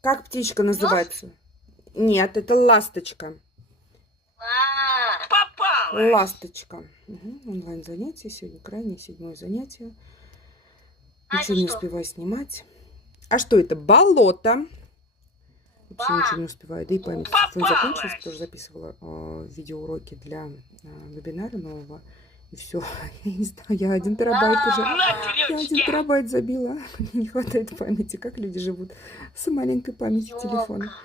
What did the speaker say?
Как птичка называется? Нет, это ласточка. Попалась! Ласточка. Угу. Онлайн-занятие. Сегодня крайнее 7-е занятие. А Ничего это не что? успеваю снимать. А что это? Болото. Вообще Ба. ничего не успеваю. Да и память в телефоне закончилась. Попалась! Тоже записывала видеоуроки для вебинара нового. И все. Я не знаю, я 1 терабайт уже. На Я 1 крючке! терабайт забила. Мне не хватает памяти. Как люди живут с маленькой памятью телефона. Ёлка.